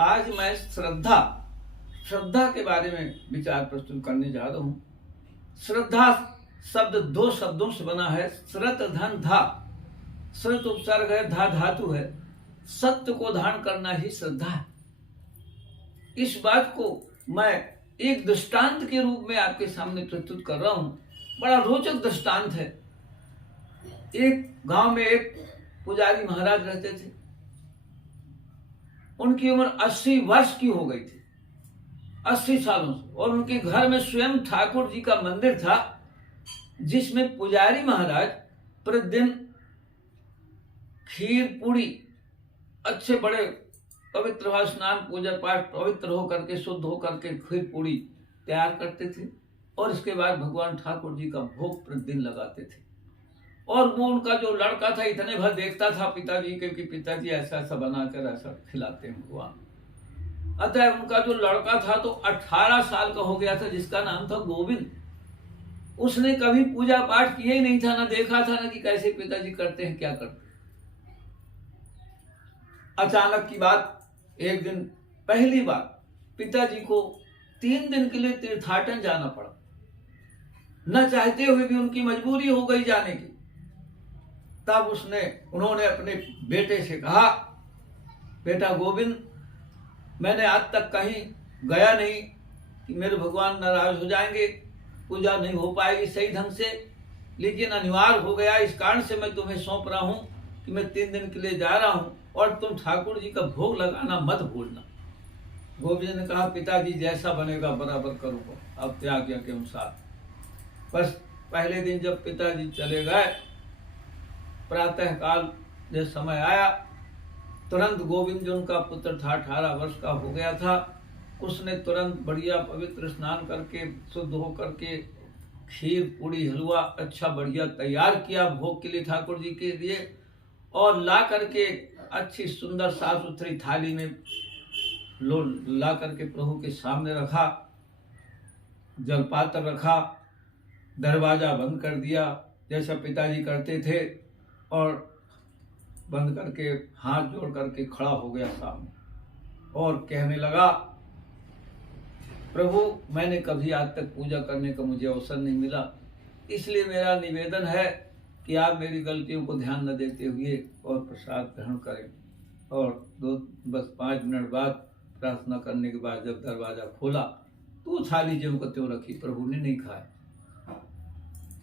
आज मैं श्रद्धा के बारे में विचार प्रस्तुत करने जा रहा हूं। श्रद्धा शब्द दो शब्दों से बना है, श्रत धन धा। श्रत उपसर्ग है, धा धातु है। सत्य को धारण करना ही श्रद्धा है। इस बात को मैं एक दृष्टांत के रूप में आपके सामने प्रस्तुत कर रहा हूं। बड़ा रोचक दृष्टांत है। एक गांव में एक पुजारी महाराज रहते थे। उनकी उम्र 80 वर्ष की हो गई थी, 80 सालों से, और उनके घर में स्वयं ठाकुर जी का मंदिर था, जिसमें पुजारी महाराज प्रतिदिन खीर पूरी अच्छे बड़े पवित्र भाव स्नान पूजा पाठ पवित्र होकर के शुद्ध होकर के खीर पूरी तैयार करते थे, और इसके बाद भगवान ठाकुर जी का भोग प्रतिदिन लगाते थे। और वो उनका जो लड़का था इतने भर देखता था पिताजी के कि पिताजी ऐसा ऐसा बनाकर ऐसा खिलाते हैं भगवान। अतः उनका जो लड़का था तो 18 साल का हो गया था, जिसका नाम था गोविंद। उसने कभी पूजा पाठ किया ही नहीं था, ना देखा था ना कि कैसे पिताजी करते हैं, क्या करते हैं। अचानक की बात, एक दिन पहली बार पिताजी को 3 दिन के लिए तीर्थाटन जाना पड़ा। न चाहते हुए भी उनकी मजबूरी हो गई जाने की। तब उन्होंने अपने बेटे से कहा, बेटा गोविंद, मैंने आज तक कहीं गया नहीं कि मेरे भगवान नाराज हो जाएंगे, पूजा नहीं हो पाएगी सही ढंग से, लेकिन अनिवार्य हो गया, इस कारण से मैं तुम्हें सौंप रहा हूं कि मैं 3 दिन के लिए जा रहा हूं, और तुम ठाकुर जी का भोग लगाना मत भूलना। गोविंद ने कहा, पिताजी जैसा बनेगा बराबर करूंगा, अब त्याज्ञा के अनुसार। बस पहले दिन जब पिताजी चले गए, प्रातः काल जब समय आया, तुरंत गोविंद जो उनका पुत्र था 18 वर्ष का हो गया था, उसने तुरंत बढ़िया पवित्र स्नान करके शुद्ध होकर के खीर पूरी हलवा अच्छा बढ़िया तैयार किया भोग के लिए ठाकुर जी के लिए, और ला करके अच्छी सुंदर साफ सुथरी थाली में ला करके प्रभु के सामने रखा, जलपात्र रखा, दरवाजा बंद कर दिया जैसा पिताजी करते थे, और बंद करके हाथ जोड़ करके खड़ा हो गया सामने और कहने लगा, प्रभु, मैंने कभी आज तक पूजा करने का मुझे अवसर नहीं मिला, इसलिए मेरा निवेदन है कि आप मेरी गलतियों को ध्यान न देते हुए और प्रसाद ग्रहण करें। और बस 5 मिनट बाद प्रार्थना करने के बाद जब दरवाजा खोला तो थाली जो को त्यों रखी, प्रभु ने नहीं खाया,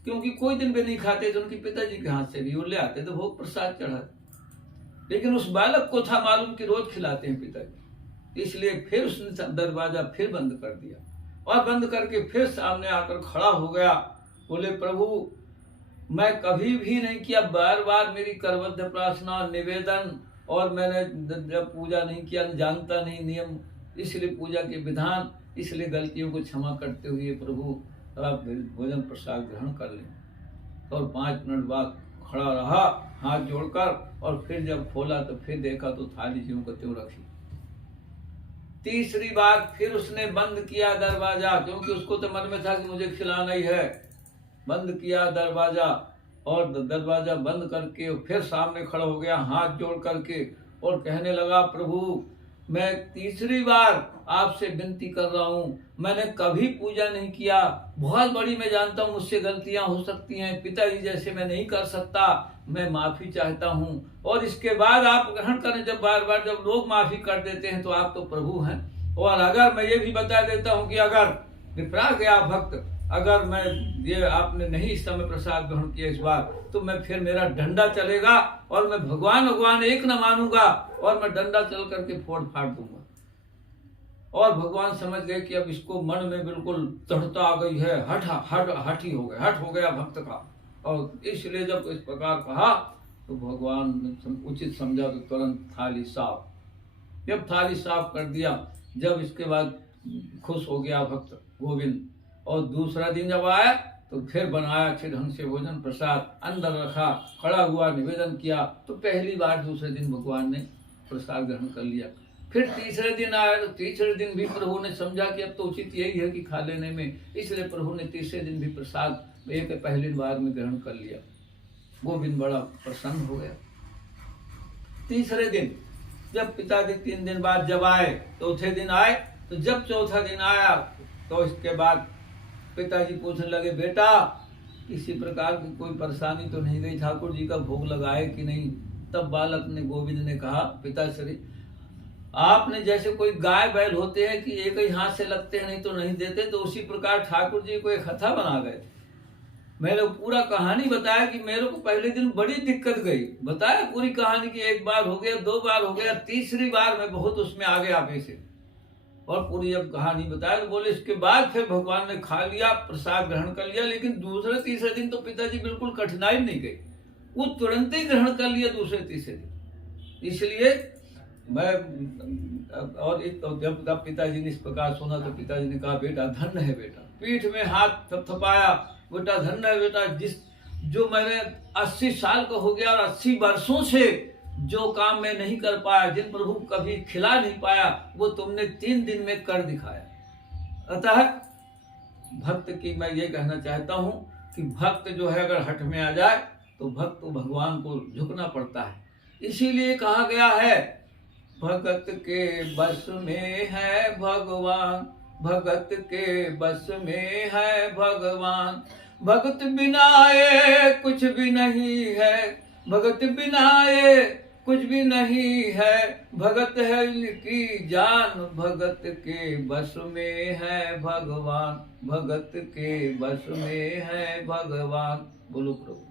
क्योंकि कोई दिन भी नहीं खाते थे, उनके पिताजी के हाथ से भी वो ले आते तो भोग प्रसाद चढ़ाते, लेकिन उस बालक को था मालूम कि रोज खिलाते हैं पिताजी, इसलिए फिर उसने दरवाजा फिर बंद कर दिया, और बंद करके फिर सामने आकर खड़ा हो गया। बोले, प्रभु, मैं कभी भी नहीं किया, बार बार मेरी करबद्ध प्रार्थना और निवेदन, और मैंने जब पूजा नहीं किया, जानता नहीं नियम, इसलिए पूजा के विधान, इसलिए गलतियों को क्षमा करते हुए प्रभु आप भोजन प्रसाद ग्रहण कर लें। और 5 मिनट बाद खड़ा रहा हाथ जोड़कर, और फिर जब खोला तो फिर देखा तो थाली ज्यों को त्यों रखी। तीसरी बार फिर उसने बंद किया दरवाजा, क्योंकि उसको तो मन में था कि मुझे खिलाना ही है। बंद किया दरवाजा, और दरवाजा बंद करके फिर सामने खड़ा हो गया हाथ जोड़ करके, और कहने लगा, प्रभु, मैं तीसरी बार आपसे विनती कर रहा हूँ, मैंने कभी पूजा नहीं किया, बहुत बड़ी मैं जानता हूँ मुझसे गलतियां हो सकती हैं, पिताजी जैसे मैं नहीं कर सकता, मैं माफी चाहता हूँ, और इसके बाद आप ग्रहण करें। जब बार बार जब लोग माफी कर देते हैं तो आप तो प्रभु हैं। और अगर मैं ये भी बता देता हूँ कि अगर विप्रा गया भक्त, अगर मैं ये आपने नहीं इस समय प्रसाद ग्रहण किया इस बार, तो मैं फिर मेरा डंडा चलेगा, और मैं भगवान एक न मानूंगा, और मैं डंडा चल करके फोड़ फाड़ दूंगा। और भगवान समझ गए कि अब इसको मन में बिल्कुल दृढ़ता आ गई है, हट हो गया भक्त का, और इसलिए जब इस प्रकार कहा तो भगवान ने उचित समझा तो तुरंत थाली साफ। जब थाली साफ कर दिया, जब इसके बाद खुश हो गया भक्त गोविंद, और दूसरा दिन जब आया तो फिर बनाया अच्छे ढंग से भोजन प्रसाद, अंदर रखा, खड़ा हुआ, निवेदन किया, तो पहली बार दूसरे दिन भगवान ने प्रसाद ग्रहण कर लिया। फिर तीसरे दिन आया तो तीसरे दिन भी प्रभु ने समझा कि अब तो उचित यही है कि खा लेने में, इसलिए प्रभु ने तीसरे दिन भी प्रसाद एक पहली बार में ग्रहण कर लिया। गोविंद बड़ा प्रसन्न हो गया। तीसरे दिन जब पिताजी 3 दिन बाद जब आए, चौथे दिन आए, तो जब चौथा दिन आया तो इसके बाद पिताजी पूछने लगे, बेटा किसी प्रकार की कोई परेशानी तो नहीं गई, ठाकुर जी का भोग लगाए कि नहीं? तब बालक ने, गोविंद ने कहा, पिताश्री आपने जैसे कोई गाय बैल होते हैं कि एक ही हाथ से लगते हैं नहीं तो नहीं देते, तो उसी प्रकार ठाकुर जी को एक हथा बना गए। मैंने पूरा कहानी बताया कि मेरे को पहले दिन बड़ी दिक्कत गई, बताया पूरी कहानी की 1 बार हो गया, 2 बार हो गया, तीसरी बार मैं बहुत उसमें आगे आगे से, और पूरी जब कहानी बताया तो बोले इसके बाद फिर भगवान ने खा लिया, प्रसाद ग्रहण कर लिया। लेकिन दूसरे तीसरे दिन तो पिताजी बिल्कुल कठिनाई नहीं गई, वो तुरंत ही ग्रहण कर लिया दूसरे तीसरे दिन। इसलिए मैं तो जब पिताजी ने इस प्रकार सुना तो पिताजी ने कहा, बेटा धन्य है बेटा, पीठ में हाथ थपथपाया, बेटा धन्य है बेटा, जो मैंने 80 साल का हो गया और 80 वर्षों से जो काम मैं नहीं कर पाया, जिन प्रभु कभी खिला नहीं पाया, वो तुमने 3 दिन में कर दिखाया। अतः भक्त की मैं ये कहना चाहता हूँ कि भक्त जो है अगर हठ में आ जाए तो भक्त तो भगवान को झुकना पड़ता है। इसीलिए कहा गया है, भगत के बस में है भगवान, भगत के बस में है भगवान, भगत बिना ये कुछ भी नहीं है, भगत बिना ये कुछ भी नहीं है, भगत है इनकी जान, भगत के बस में है भगवान, भगत के बस में है भगवान। बोलो प्रभु।